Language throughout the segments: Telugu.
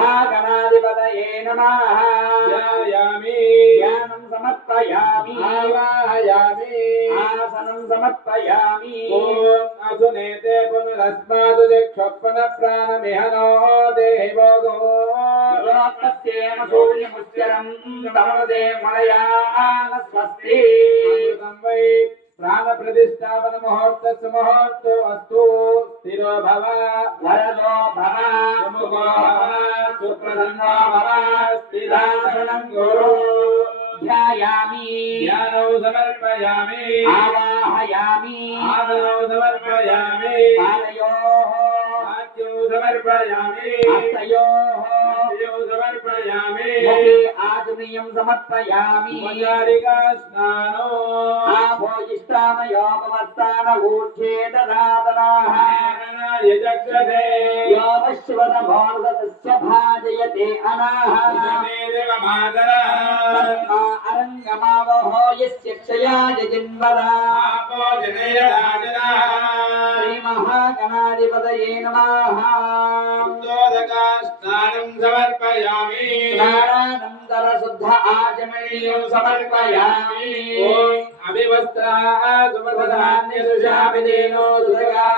महागणाधिपतये नमः ध्यायामि ध्यानं समर्पयामि आवाहयामि आसनं समर्पयामि ॐ असुनेते पुनरस्मादु दिक्षोपन प्राणमिह नो देहि भोगो योत्पत्तेन सूर्यमुच्चरं तमोदे मलयान स्वस्ति अमृतं वै प्राणप्रतिष्ठापन मुहूर्तस्य मुहूर्तो अस्तु స్థిరో భవ వరదో భవ సుముఖో భవ సుప్రసన్నో భవ స్థిరాశరణం గురు ధ్యాయామి. ధ్యానౌ సమర్పయామి. ఆవాహయామి. ఆదనౌ సమర్పయామి. పాదయోః ఆద్యౌ సమర్పయామి. హస్తయోః స్నానో. आभोजिष्ठानयो ममस्तान ऊर्ध्वे ददातनाः यजक्षते यो वश्वतमोर्धतस्य भाजयते अनाः मातरः तस्मा अरङ्गमावहो यस्य क्षयाय जिन्वदा आपो जनय राजनः श्रीमहागणाधिपतये नमः दोदका स्नानं समर्पयामि स्नानानन्दर शुद्ध आचमनीयं समर्पयामि ॐ अभिवस्त्रा सुमधधान्यसुषाभिदेनो दुर्गा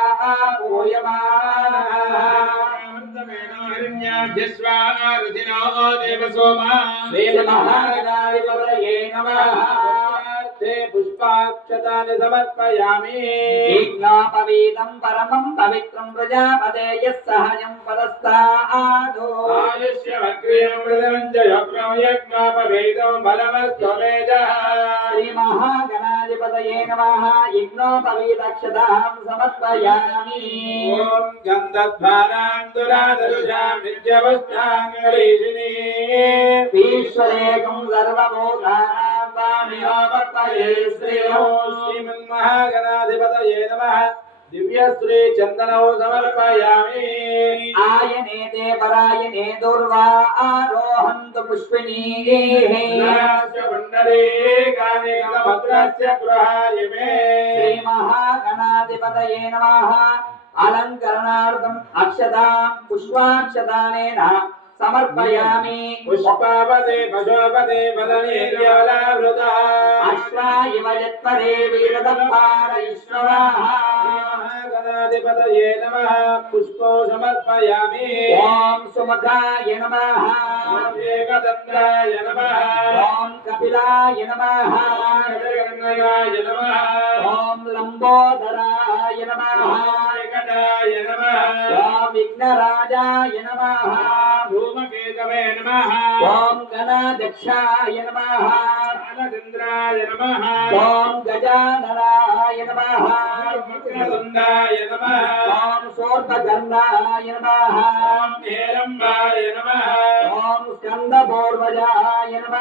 श्रीमहागणाधिपतये नमः पुष्पाक्षतानि समर्पयामि यज्ञोपवीतं परमं पवित्रं प्रजापते यः सहजं पदस्तादो आयुष्यमग्रियं मृदं च यज्ञं यज्ञोपवेदं बलमस्त्वमेजः श्रीमहागणाधिपतये नमः यज्ञोपवीतक्षतां समर्पयामि ॐ गन्धद्वारां दुरादरुषां नित्यवष्टाङ्गरीषिणी ईश्वरेकं सर्वभूतानां నిరాకర్తయే శ్రేయో శ్రీమన్మహాగణాధిపతయే నమః దివ్యశ్రీ చందనౌ సమర్పయామి ఆయనే దే పరాయనే దుర్వా ఆరోహంతు పుష్పిణీః పుండరే కానే భద్రస్య గృహాయ మే శ్రీ మహాగణాధిపతయే నమః అలంకరణార్థం అక్షతాం పుష్పాక్షదానేన సమర్పయామి. పుష్పావదే పశోపదే వదనీర్యవలావృత అశ్వా ఇవ యత్పరే వీరదప్పార ఇశ్వరాహ గణాధిపతయే నమః. పుష్పో సమర్పయామి. ఓం సుమద్రాయ నమః. ఓం ఏకదంతాయ నమః. ఓం కపిలాయ నమః. ఓం గణాయ లంబోదరాయ నమః. విఘ్నరాజాయ నమః. ధూమకేతవే నమ. ఓం గణాధ్యక్షాయ నమ. బాలచంద్రాయ నమ. ఓం గజాననాయ నమ. వక్రతుండాయ నమ. ఓం సోర్పగర్ణాయ నమ. ఓం హేరంబాయ నమ. ఓం స్కందపూర్వజాయ నమ.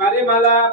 పరిమళ